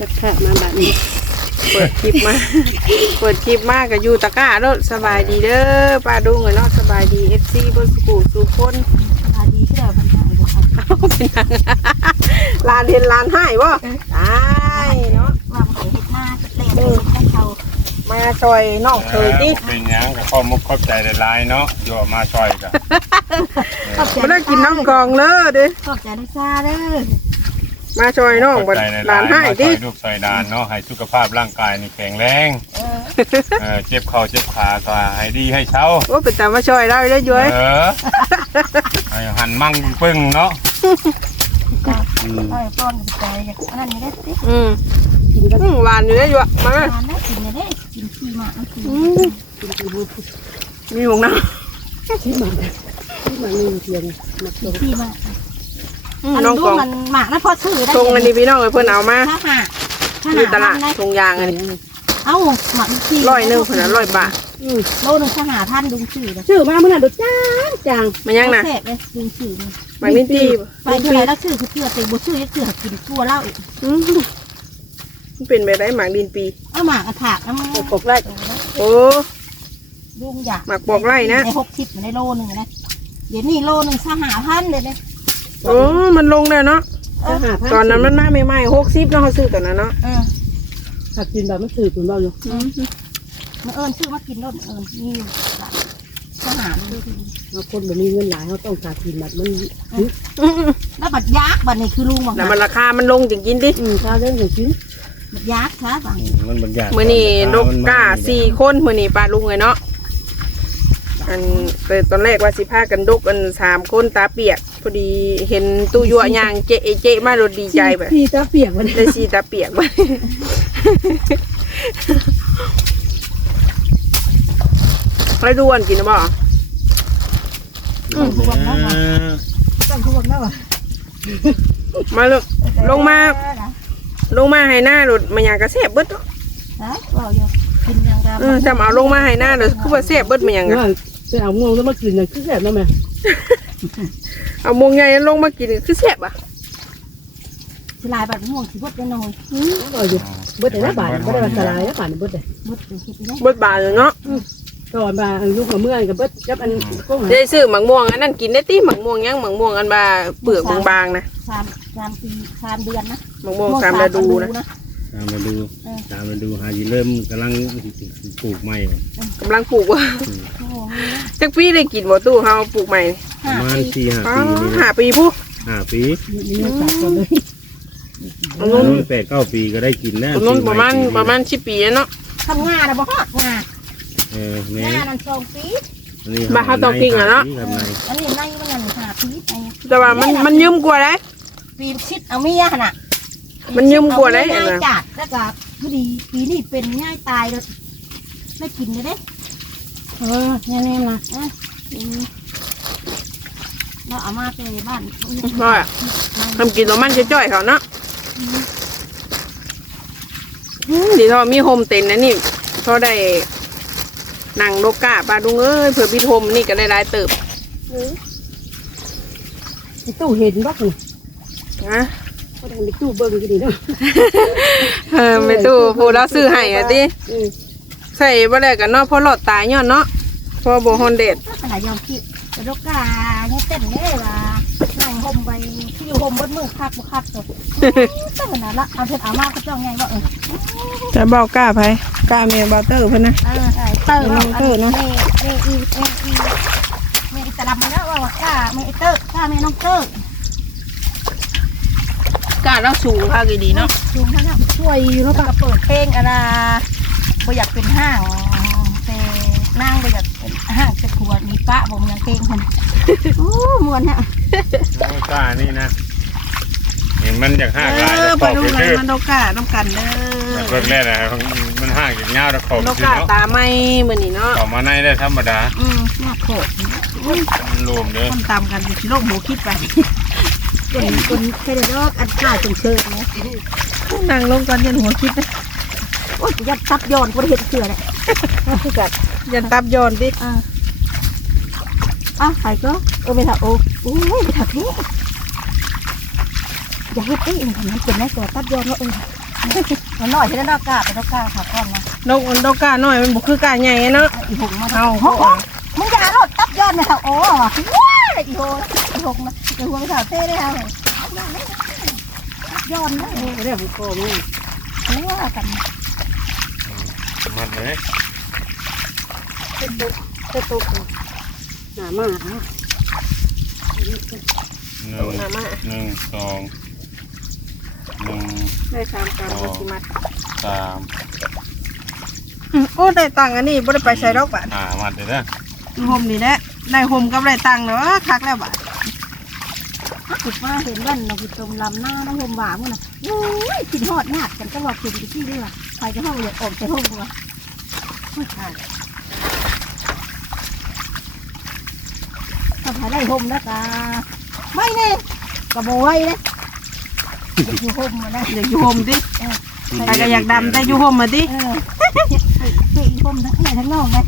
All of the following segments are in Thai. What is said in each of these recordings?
สักขามาแบบนี้เปิดคลิปมา เปิดคลิปมาก็อยู่ตะกร้าเด้อสบายดีเด้อป้าดุงเนาะสบายดี FC บนสกูสู่คนพาดีที่เราพันได้บ่ครับเอาเป็นหยังลานเห็นลานให้บ่ตายเนาะว่าบ่ให้เฮ็ดหน้าจะเตะให้เขามาซอยน้องเคยติเป็นหยังกับข้อมุกเข้าใจหลายๆเนาะอยู่มาช่อยกัน ขอบใจบ่ได้กินน้ำกองเด้อเด้ขอบใจได้ซ่าเด้อ มาซอยน้องบ่เข้าใจหลาลานยๆให้มาติช่อยลูกช่อยดานเนาะให้สุขภาพร่างกายนี่แข็งแรงเออเออเจ็บเข่าเจ็บขาก็ให้ดีให้เช้าโอ้เป็นตามาซอยได้เด้อย้อยเออให้หันมั่งปึ้งเนาะก็ไอ้ป้อนกับใจอย่างอันนั้นนี่ได้สิอืมกินก็อืมหวานอยู่เด้อย้อยมาทานได้กินได้กินขี้มาเอาขี้อืมมีหงน้ขี้มาขี้มานี่เทียงมาตรงขี้มาำ อืมอันน้องดูกองมันหมากนะพอซื้อได้ทงอันนี้พี่น้องเอ้ยเพิ่นเอามาถ้าหาถ้าอยู่ตหาลาดท่านได้ทงยางอันนี้เอ้าหมักขี้ร้อยหนึงเพิ่นน่ะร้อยบาทโลนึงถ้าหาท่านดุงชื่อเลยชื่อมาเมื่อไหร่ดูจ้างจางมันยังน่ะแทกเลยดุงชื่อนี่หมายมินตีไปเท่าไหรแล้วชื่อคือเชื่อติบ่ชื่อยังชื่อกินตัวเล่าอีกอืมมันเป็นไปได้หมากดินปี เอาหมากกระถากน้ำกบไร่โอ้ลุงอยากหมากบอกไร่นะ ในหกสิบในโลนึงนะเดี๋ยวนี้โลนึงสหาพันเลยเลย โอ้มันลงแล้วเนาะถ้าหาพันตอนนั้นมันมาใหม่ๆหกสิบเนาะเขาซื้อตอนนั้นเนาะเออถ้ากินแบบมันถือคุณเบาอยู่มาเอิญชื่อมากินรถเอิญนี่อยู่สหาเลยเราคนแบบมีเงินหลายเขาต้องการกินแบบมันแล้วบัดยักษ์บัดนี้คือลุงบอกแล้วมันราคามันลงจริงๆดิอืมข้าวเรื่องของกินบัดยักษ์ครับบังมันบรรยากาศมื้อนี้นกกาสี่คนมื้อนี้ปลาลุงเลยเนาะ อันแต่ตอนแรกว่าสิพากันดกกันสามคนตาเปียกพอดีเห็นตู้ยั่วยางเจ๊เจ๊มาโดดดีใจแบบพี่ตาเปียกมันได้สีตาเปียกไปให้ดูอันกินนะบ่ต้องทวงนะวะต้องทวงนะวะมาลงลงมา ลงมาให้หน้าหลุดมันอยากกระเสบเบิดเนาะฮะบอกอยู่กินยังไงเออจำเอาลงมาให้หน้าเลยคือว่าเสบเบิดมันอยางว่าอะ จะเอางวงแล้วมากินอย่างคือแสบนั่นไหมเอามงใหญ่ลงมากินคือเสบอะสลายบัดม่วงสิบดได้หน่อยอร่อยอยู่เบิดแต่ละบาทไม่ได้มาสลายละบาทเบิดเลยบดเป็นคิดได้เบิดบาทเลยเนาะก่อนมาลูกกับเมื่อยกับเบิดกับอันกุ้งได้ซื้อหมักม่วงอันนั้นกินได้ตีหมักม่วงยังหมักม่วงอันบาเปลือกบางๆนะสามสามปีสามเดือนนะหมักม่วงสามฤดูนะตามมาดูตามมาดูหาจีเริ่มกำลังปลูกใหม่กำลังปลูกว่ะโอ้โห จักปีได้กินบ่ตู้เฮาปลูกใหม่ประห้ามาณปีสี่ห้าอ๋อปีนี่หาปีผู้ห้าปีมีเงินตัดก่อนเลยอันนู้นนู้นแปดเก้าปีก็ได้กินแล้วอันนู้นประมาณประมาณสิบปีแล้วเนาะ ทำงานนะบ่ฮอดงานเออแม่งานนั่นสองปีอันนี้บ้านเขาต้องปิ้งอะเนาะครับนายอันนี้ในมันนั่นห้าปีไปแต่ว่ามันมันยืมกว่าได้ ปีชิดเอาเมียน่ะมันยืมกว่าได้ง่าอันยน่ะ จัดแล้วก็พอดีปีนี้เป็นง่ายตายแล้วไม่กินเลยเด้ เออแน่ๆนะเราเอามาไปบ้านว่าทำกินแล้วมันจะจ่อยเขาเนาะอืมดีเทอมีโฮมเต็นท์นะนี่เขาได้หนังโลกาปลาดุงเอ้ยเผื่อพี่โฮมนี่ก็ได้รายเติบตู้เห็นบ้างนี่นะก็ได้ไปตู้เบิ้งก็ดีเนาะเออไม่ตู้ผู้เราซื้อให้อะดิ ใส่บ่ได้กันเนาะเพราะหลอดตายย้อนเนาะเพราะบ่ฮอนเด็ดขนาดยอมคิดแต่ลูกกาเนี่ยเต้นเนี่ยว่านั่งห่มไปที่อยู่ห่มบนมือคักบุคักตัวตั้งขนาดละเอาเถอะเอามาก็จ้องไงว่าเออจะเบากล้าไผกล้าเมียเบาเตอร์เพิ่นนะเออเตอร์เตอร์เนาะเมย์เมย์อีเมย์อีเมย์อิตาลัมมาแล้วว่ากาเมย์เตอร์กาเมย์น้องเตอร์กล้าเราสูงภาคดีเนาะชูท่านช่วยอยู่แล้วก็เปิดเพลงอะนะ บ่อยากเป็นห้างแต่นั่งบ่อยากเป็นห้างจะขวดมีปะบ่มียังเพลงคนโอ้มวนฮะโอ้กล้านี่นะเห็นมันจากห้างลายเออจะปขลาอบดุไปงชื่อมันโลกาต้องกันเด้เพิ่งอแรกนะมันห้างจากเงาตะขอบโลชื่อกาเนาะตาไม่มื้อนี้เนาะต่อมาในได้ธรรมดาอืมน่าโขดมันรวมเด้อคนตามกันสิโลกหมูคิดไปคนคนแค่เด็กอันข้าวจงเชิญนะนั่งลงก่อนยันหัวคิดนะ โอ้ยยัดซับย้อนบ่ได้เห็นเสือเลยคือกันยันตับย้อนดิอ่าอะใครก็เออไม่ถ้าโอ้โอ้ยไม่ถ้าเท่อย่าเฮ็ดเอ้ยมันทำให้เป็นแม่ตัวตัดย้อนว่าเออมันน้อยที่ได้ดอกกาไปดอกกาค่ะก้อนนะนกมันดอกกาน้อยมันบ่คือกาใหญ่เนาะอีหงมาเอาโอ้โหมึงอย่าโลดตับยอดเลยค่ะโอ้ว้าเลยอีโหอีหงนะอีหงสาวเต้ได้ค่ะยอดนะเรื่องของโกมึงหัวกัน มันเลยเป็นตุกเป็นตุกหนามากนะหนึ่งเอาหน้ามาหนึ่งสองหนึ่งได้สามกรัมก็สิมัดสามอืมโอ้ได้ตังค์อันนี้บ่ได้ไปใช้ดอกบาทอ่ามัดเลยนะห่มนี่แหละได้ห่มกับได้ตังค์เนาะคักแล้วบาทคิดว่าเห็นวันเราคือตรงลำหน้าน้ำหอมหวานมั้งนะโอ้ยกินหอดหนาดกันก็ว่ากินไปที่ด้วยว่ะใครจะห้องเลยออกจากห้องว่ะไม่ขาดถ้าใครได้ห่มแล้วกาไม่เน่กระโบไว้เลยอยู่ห่มมาได้อยากอยู่ห่มดิใครก็อยากดำแต่อยู่ห่มมาดิเออเฮ้ยห่มทั้งในทั้งนอกเลย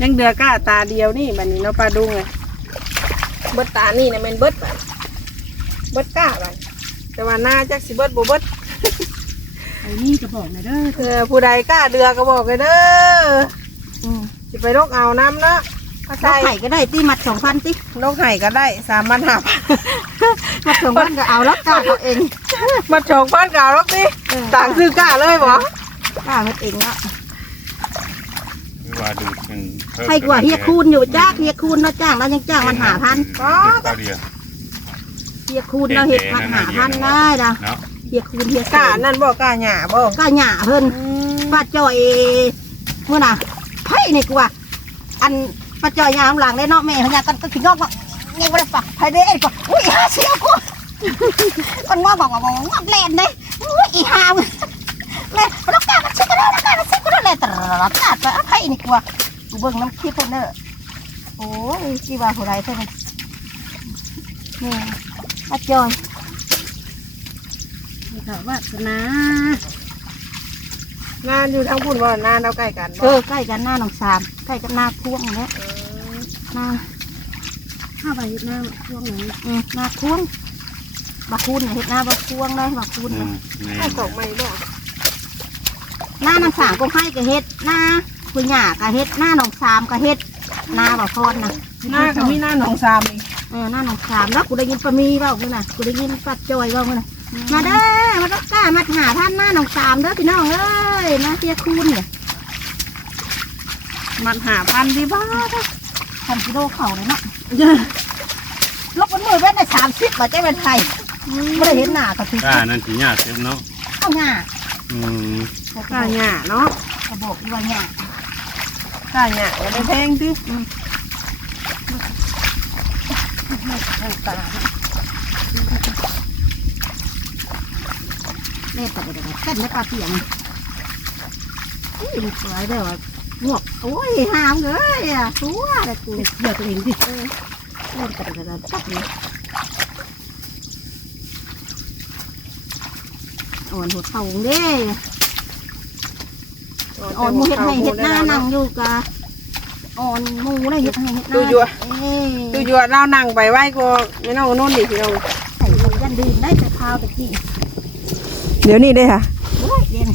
ยังเดือกล้าตาเดียวนี่บัดนี้เนาะปลาดุงเลยเบิดตานี่นะแม่นเบิดบัดเบิดกล้าบัดแต่ว่าหน้าจักสิเบิดบ่เบิดไอ้ นี่จะบอกหน่อยเด้อเออผู้ใดกล้าเดือก็บอกเลยเด้ออืมสิไปลกเอาน้ำเนาะเข้าใจเราไข่ก็ได้ตีมัดสองพันตีลกไห่ก็ได้สามพันห้าพันมัดสองพันก็เอาแล้วกล้าเขาเองมาชงพันเก่าลกดิเออต่างซื้อกล้าเลยบ่กล้าเขาเองละคือว่าดูเป็นให้กว่าเฮียคูณอยู่จ้าเฮียคูณเราจ้างเรายังจ้างมันหาพันอ๋อก็เดียวเฮียคูณเราเห็ดมันหาพันได้ละเนาะ เฮียคูณเฮียกล้านั่นบ่กล้าหย่าบ่กล้าหย่าเพิ่นป้าจอยเมื่อน่ะไพ่นี่กว่าอันป้าจอยยามหลังได้เนาะแม่เขาอยากกันก็ถึงงอกว่าไงบ่ได้ปักไพ่ได้เอ็ดกว่าอุ้ยหาเสียกูมันงอกบอกว่างอกแลนเลยอุ้ยอีหามเลยรักกามันชิกันแล้วรักกามันชิกันแล้วเลยแต่รักกาแต่ไพ่นี่กว่ากูเบิ่งน้ำคลิปเพิ่นเด้อโอ้ยกี่ว่าผู้ใดเพิ่นนี่นี่ป้าจอย ค่ะวาสนานานอยู่ทั้งพุ่นบ่นานเราใกล้กันเอบ่อใกล้กันหน้าหนองสามใกล้กับหน้าพ่วงเนี่ยหน้าข้าวไปยึดหน้าช่วงไหนอืมหน้าพ่วงบาคูนเนี่ยเห็ดหน้าบาพ่วงได้บาคูนอืนะมแม่ให้ตกไม่บ่หน้าหนองสามก็ให้กับเห็ดหน้าคุณหย่ากับเห็ดหน้าหนองสามกับเห็ดหน้าบาพรนะหน้าก็มีหน้าหนองสามอีกเออหน้าหนองสามแล้วกูได้ยินปลามีเปล่าเมื่อน่ะกูได้ยินปัดจอยเปล่าเมื่อน่ะ มาเด้อมาต้องกล้ามาหาท่านหน้าหนองสามเด้อพี่น้องเอ้ยนะเสียคูณเนี่ยมันหาพันที่บ้านพันกิโลเข่าเลยเนาะลบมันมือเว้นในสามสิบบาทใจเป็นไทยไม่ได้เห็นหน้าก็คือกล้านั่นสิยากเต็มเนาะเอาหน้าอืมกล้าหย่าเนาะกระบอกอีว่าหน้ากล้าหย่าก็ได้แพงติเนแต่เด็กๆเต้นแล้วก็เสียงนี่มันสวยได้ว่ะงวกโอ้ยหามเลยอะตัวแต่กูเดี๋ยวตัวเองสิเล่นแต่เด็กๆจับเลยอ่อนหัวเข่าเด้อ่อนหมูเห็ดให้เห็ดหน้านั่งอยู่กะอ่อนหมูได้เห็ดให้เห็ดหน้าดูยัวเอ้ยดูยัวเรานั่งไปไหว้ก็ไม่น้องนู่นดิพี่น้องใส่ยันดื่มได้แต่ข้าวแต่กี้ เดี๋ยวนี้ได้ค่ะโอ้ยเรียน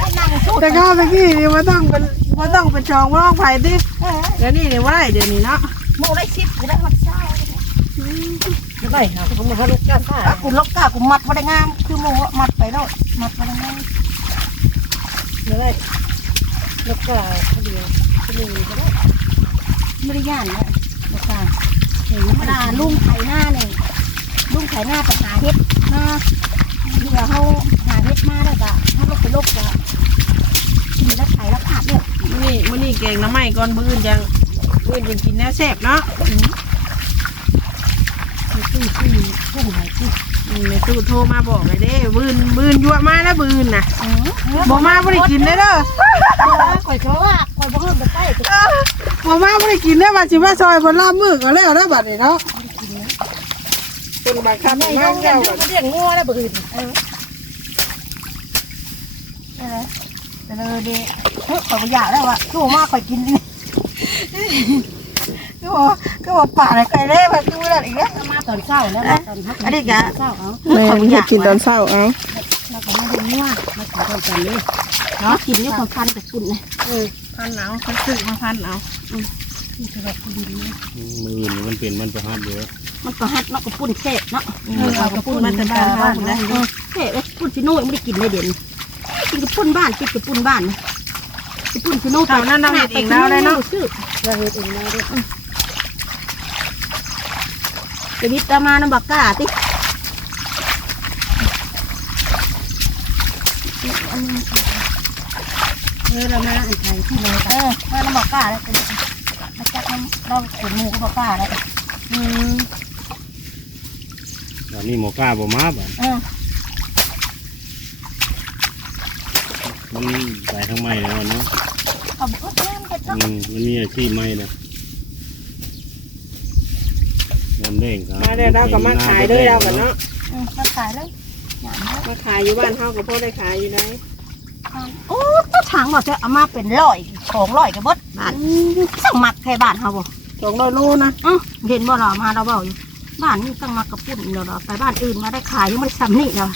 ได้นั่งสู้แต่ข้าวตะกี้นี่ว่าต้องเป็นว่าต้องเป็นชองว่าต้องไผ่ดิเออเดี๋ยวนี้นี่ว่าได้เดี๋ยวนี้เนาะหมูได้ชิปกูได้มัดเช้าจะไปหาเขามาเขาลูกก้าข้าอะกูลกกากูมัดมาได้งาม คือหมูอะมัดไปแล้วมัดมาได้งามเดี๋ยวได้ลูกก้าเขาเดียวเขาเดียวก็ได้ไม่ได้ย่านเลยลกกาเห็นธรรมดาลุงไถหน้าเนี่ย ลุงไถหน้าไปหาเห็ดมาเดี๋ยวเขาหาเห็ดมาแล้วก็ถ้าลกไปลกก็กินแล้วไถแล้วขาดเนี่ยมื้อนี้มื้อนี้แกงน้ำไม้ก่อนมื้ออื่นยังมื้ออื่นยังกินแน่แซ่บเนาะตู้ตู้พวกไหนตู้อืมแม่ตู้โทรมาบอกเลยเด้บืนบืนยั่วมาแล้วบืนน่ะบอกมาไม่ได้กินได้เด้อข่อยเพราะว่าข่อยบ่เฮิ่มไปใกล้บอกมาไม่ได้กินได้อบัดสิมาซอยคนลาบมือก็แล้วนะบัดนี้เนาะ คนบางคำแม่ไม่ยให้งกัแก้นวดูมันเรียกงัวแล้วบ่อื่นเออเออเออเดเฮ้ยข่อยบ่อยากแล้วว่ะสู้มากข่อยกินดิเอก็บอกก็บอกป่าอะไรใครได้มาดูแล้วอีกแล้วมาตอนเช้าแล้วมาตอนพักอันนี้กะเช้าเอาแม่ให้กินตอนเช้าเอาแล้วก็มาดูนัวมาขอตอนจันนี้เนาะกินนี่ของพันกับคุณนะเออพันเอาพันซื้อมาพันเอา ที่จะแบบดินนี่มืออื่นนี่มันเป็นมันประหัดเยอะมันก็ฮัดเนาะกับปุ่นเทศเนาะเออเอากระปุกมาแต่บ้านบ้านนะเออเทศเลยปุ่นชิโน่ไม่ได้กินเลยเด่นกินกับปุ่นบ้านกินกับปุ่นบ้านนะกับปุ่นชิโน่เอานั่นเราเฮ็ดเองแล้วได้เนาะชื่อเราเฮ็ดเองได้ด้วยเดวิดตามาน้ำบักกาติเออเรามาอันไทยที่เราเออมาน้ำบักกาแล้วเป็นมาจักน้ำ เราขนหมูกับบักกาแล้วอืมตอนนี้หมอกล้าบ่มาบ่ะเออมันใส่ทั้งไม้แล้วเนาะเอาบุกเล่นกันอืเนาะมมันมีอาชีพไม้นะน้ำแดงครับมาเดี๋ยวเราก็มาขายด้วยเรากันเนาะอืมมาขายเลยหยามเลยมาขายอยู่บ้านเฮาก็พอได้ขายอยู่ได้โอ้ตัวถังบอกจะเอามาเป็นร้อยของร้อยกับเบดบ้านสั่งหมักแค่บ้านเขาบ่ สองร้อยโลนะเอ้าเห็นบ่เรามาเราเบาอยู่บ้านนี่ต้องมากระปุ่นเดี๋ยวเราไปบ้านอื่นมาได้ขายยังไม่ได้ซ้ำนี่เนาะ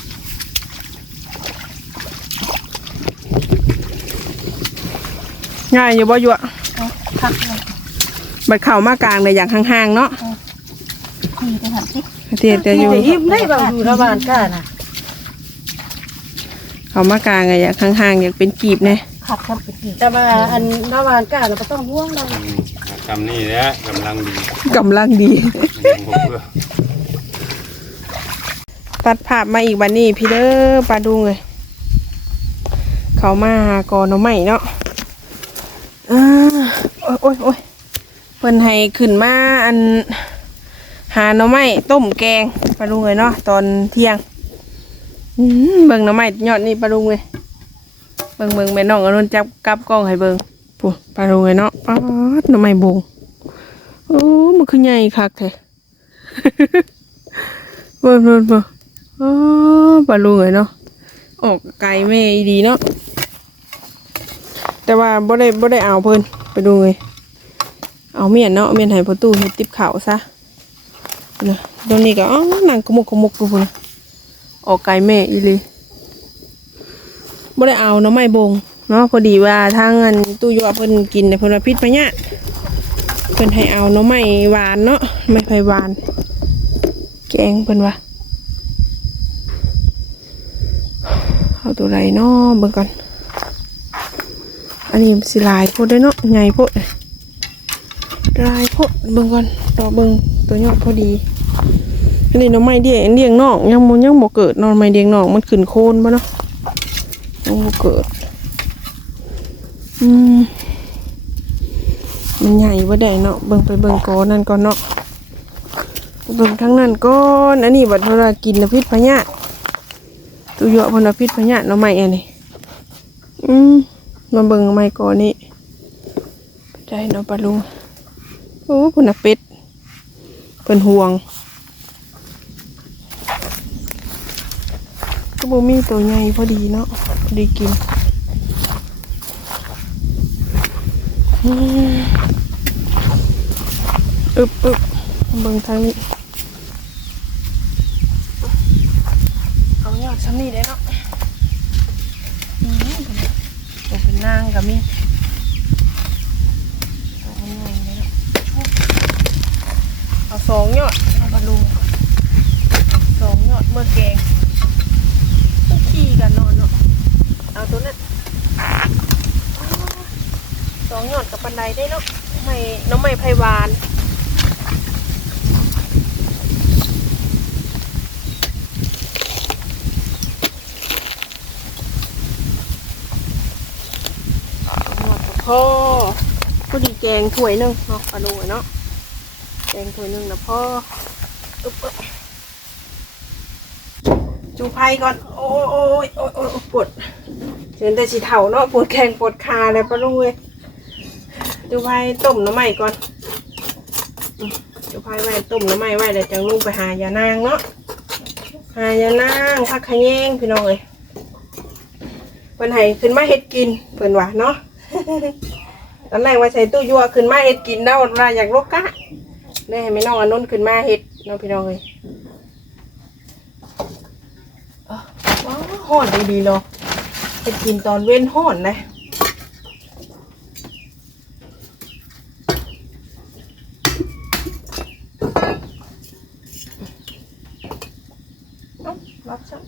ง่ายอยู่บ่อยู่อะคักเลยบัดเข้ามากลางเลยอย่างห่างๆเนาะคุยกันหันสิเตียแต่อยู่ยิ้มได้บางอยู่ระบานก้าน่ะเข้ามากลางอะอยากห่างๆอยากเป็นกีบเนี่ยคักครับไปกี่แต่ว่าอันระบานก้าเราก็ต้องห่วงเราอืม ทำนี่แหละกำลังดีกำลังดีมันบ่เพื่อตัดภาพมาอีกบันนี้พี่เด้อปลาดุงเลยเขามาหากอหน่อไม้เนาะอ่าโอ้ยโอ้ยโอ้ยเพิ่นให้ขึ้นมาอัน หาหน่อไม้ต้มแกงปลาดุงเลยเนาะตอนเที่ยงอืมเบิ่งหน่อไม้ยอดนี่ปลาดุงเลยเบิ่งเบิ่งแม่น้องอนุนจับกลับกล้องให้เบิ่ง ปุ๊ปลาดุงเลยเนาะป๊าดหน่อไม้บงโอ้มันคือใหญ่คักแท้เบิ่งเบิ่งเบิ่งอ๋อปลาลุงเลยเนาะออกไกลแม่ดีเนาะแต่ว่าบ่ได้บ่ได้เอาเพิ่นไปดูเลยเอาเมียนเนาะเมียนให้ประตูเฮ็ดติบเขาซะนะตรงนี้ก็อ๋อนั่งกมุกกมุกดูพุ่นออกไกลแม่อีหลีบ่ได้เอาเนาะไม่บง เนาะพอดีว่าทางอันตู้ยัวเพิ่นกินน่ะเพิ่นว่าพิษพะยะเพิ่นให้เอาเนาะไม่หวานเนาะไม่ไผหวาน แกงเพิ่นว่าเอาตัวไรเนาะเบิ่งก่อนอันนี้สิลายโพดได้เนาะใหญ่โพดลายโพดเบิ่งก่อนรอเบิ่งตัวยอพอดีอันนี้หน้องไม้เดียงเดียงนอกยังมันยังบ่เกิดนอนไม้เดียงนอกมันขึ้นโคนบ่เนาะยังบ่เกิด อืมมันใหญ่บ่ได้เนาะเบิ่งไปเบิ่งก่อนนั่นก่อนเนาะเบิ่งทั้งนั้นก่อนอันนี้บัดเวลากินนะพิษพะยะตัวเยอะพนพิษพญาเนาะไม่อันนี้อืมมาเบิ่งไม่ก่อนนี่ใจเนาะปลาลุงโอ้พนเป็ดเป็นห่วงก็บ่มีตัวใหญ่พอดีเนาะพอดีกิน อึบอึบเบิ่งทางนี้ เอายอดซ้ำนี่ได้เนาะอืมตัวเป็นนางกับมีตัวมันใหญ่เลยเนาะเอาสองยอด เอาบอลลูนสองยอดเมื่อแกงต้องขี่กันนอนเนาะ เอาตัวนั้น สองหยอดกับปันไดได้เนาะไม่น้องไม่ไพวานหมดพ่อพอดีแกงถ้วยหนึงเนาะปลาดูเนาะแกงถ้วยหนึงนะพ่ออึ๊บจูไพก่อนโอ้ยโอ้ยโอ้ยโอ้ยปวดเห็นแต่สีเทาเนาะปวดแข้งปวดขาเลยปลาลูกเว้ย จูไพต้มน้ำใหม่ก่อนจูไพไว้ต้มน้ำใหม่ไว้เดี๋ยวจังลูกไปหายานางเนาะหายานางพักขะแยงพี่น้องเอ้ยเพิ่นให้ขึ้นมาเฮ็ดกินเพิ่นว่าเนาะตอนแรกว่าใช้ตู้ยั่วขึ้นมาเฮ็ดกินแล้วว่าอยากลกกะได้ให้แม่น้องอนนุนขึ้นมาเฮ็ดเน้องพี่น้องเลยอ้าวว้าวฮ้อนดีๆเนาะเฮ็ดกินตอนเว้นฮ้อนนะ เอ้ารับซะ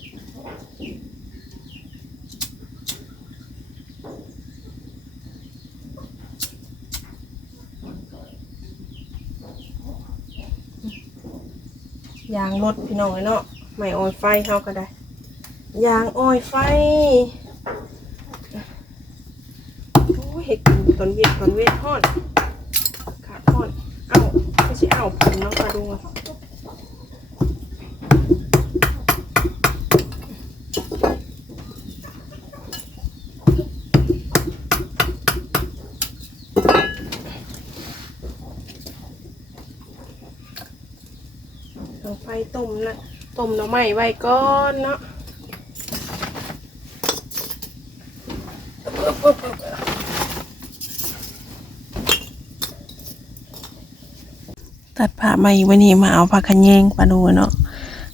ยางรถพี่น้องเนาะไม่ออยไฟเขาก็ได้ ยางออยไฟโอ้ยเห็ดกินตอนเวียดตอนเวียดฮอดขาดฮอดเอ้าไม่ใช่เอ้าผมน้องมาดูอะ เอาไฟต้มนะต้มหน่อไม้ไว้ก่อนเนาะตัดผ้ามาอีกวันนี้มาเอาผ้าขะแยงมาดูเนาะ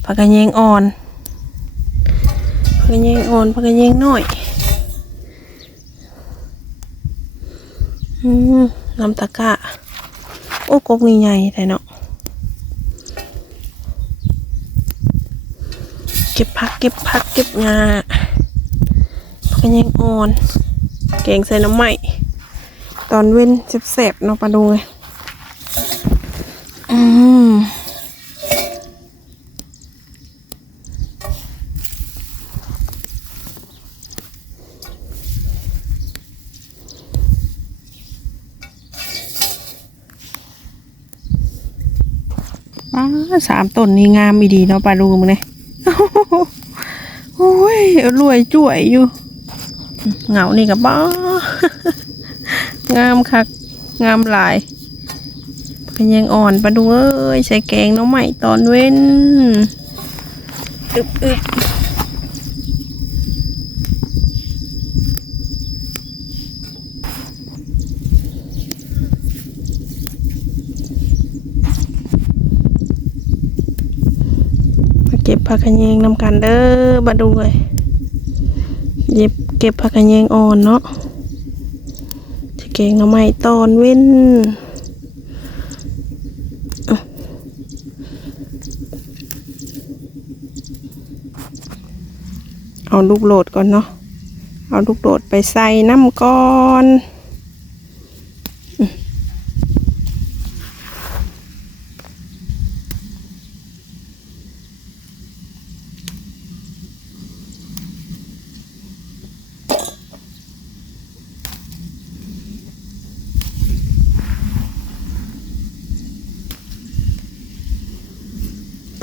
ผ้าขะแยงอ่อนผ้าขะแยงอ่อนผ้าขะแยงน้อยอืมน้ำตะกะโอ้กกนี่ใหญ่แต่เนาะ เก็บผักเก็บผักเก็บงาผ้าขะแยงอ่อน แกงใส่น้ำไหม่ ตอนเว้นแสบๆเนาะปลาดูเลยอืมอ้าสามต้นนี่งามอีดีเนาะปลาดูมึงเนี่ย โอ้ยรวยจ่วยอยู่เหงานี่กับบ้างามคักงามหลายเป็นยังอ่อนปลาดูเอ้ยใส่แกงน้องใหม่ตอนเว้นอึบอึบ ผักขะแยงนำกันเด้อบาดูเลยเย็บเก็บผักขะแยงอ่อนเนาะใส่แกงน้องใหม่ตอนเว้นเอาลูกโหลดก่อนเนาะ เอาลูกโหลดไปใส่น้ำก่อน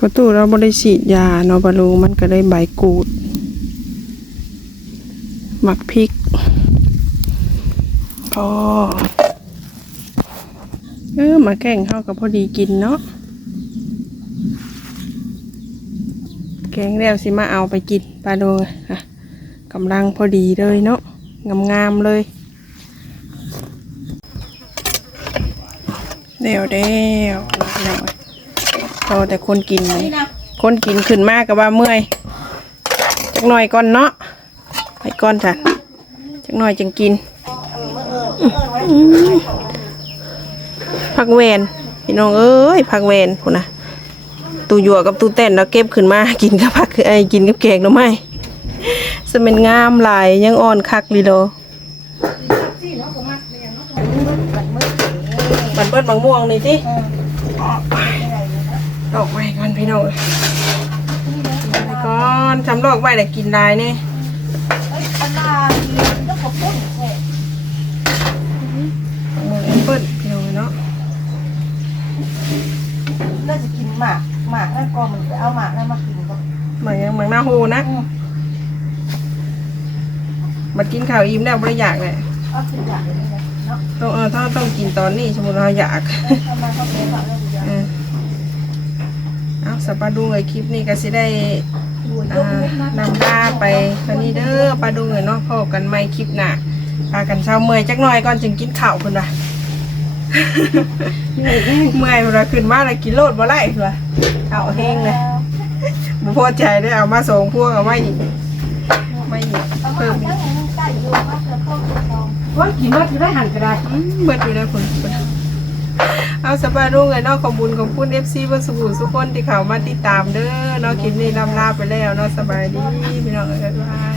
ประตูเราบริฉีดยาเนาะบาลูมันก็เลยใบกูด หมักพริกพอเออมาแกงเข้ากับพอดีกินเนาะแกงแล้วสิมาเอาไปกินปลาดยค่ะกำลังพอดีเลยเนาะงามๆเลยเดี๋ยวเดี๋ยวเดียว อแต่คนกินเลยคนกินขึ้นมากกับว่าเมื่อยจักหน่อยก่อนเนาะไปก่อนจ้ะจักหน่อยจึงกินผักเวนพี่น้องเอ้ยผักเวนพูนนะตูหยัวกับตูเต้นเราเก็บขึ้นมากินกับผักไอ้ยกินกับแกงหน่อไม้สมันงามหลายยังอ่อนคักลีโดบันเบิดบางม่วงนี่สิ ดอกไม้ก่อนพี่น้องเอ้ยไปก่อนทำดอกไม้แต่กินได้เนี่ยอันน่ะแล้วก็ปุ้นแท้มือแอปเปิ้ลพี่น้องเนาะแล้วจะกินหมากหมากนั่นก็มันจะเอาหมากนั่นมากินก็เหมือนเหมือนหน้าโฮนะอืมมากินข้าวอิ่มแล้วไม่ได้อยากเลยเอาสิอยากเลยนะเนาะต้องเออถ้าต้องกินตอนนี้สมมติเราอยาก ทำมาเขาเป็นแบบนั้นอยู่เออเอาสับปะดูเลยคลิปนี้ก็สิได้ดูยอ่ากเว้นนะนำพาไปตอนนี้เด้อปลาดูเลยเนาะพอกันใหม่คลิปหน้าพากันเช้าเมื่อยจักหน่อยก่อนจึงกินข้าวเพิ่นว่าเมื่อยเพิ่นว่าขึ้นมาแล้วกินโลดบ่ไล่เพิ่นว่าข้าวแห้งเลยบ่พอใจได้เอามาส่งพวกเอาไว้อีกไม่อีกเพิ่มอีกว่ากินว่าจะได้หันก็ได้อืมเบิดอยู่แล้วเพิ่น เอาสบายรุ่งเลยเนาะขอบุญขอบคุณเอฟซีเพื่อสุขุทุขคนที่เข้ามาติดตามเด้อเนาะคลิปนี้ลำลาไปแล้วเนาะสบายดีพี่น้องเอ้ยบ๊ายบาย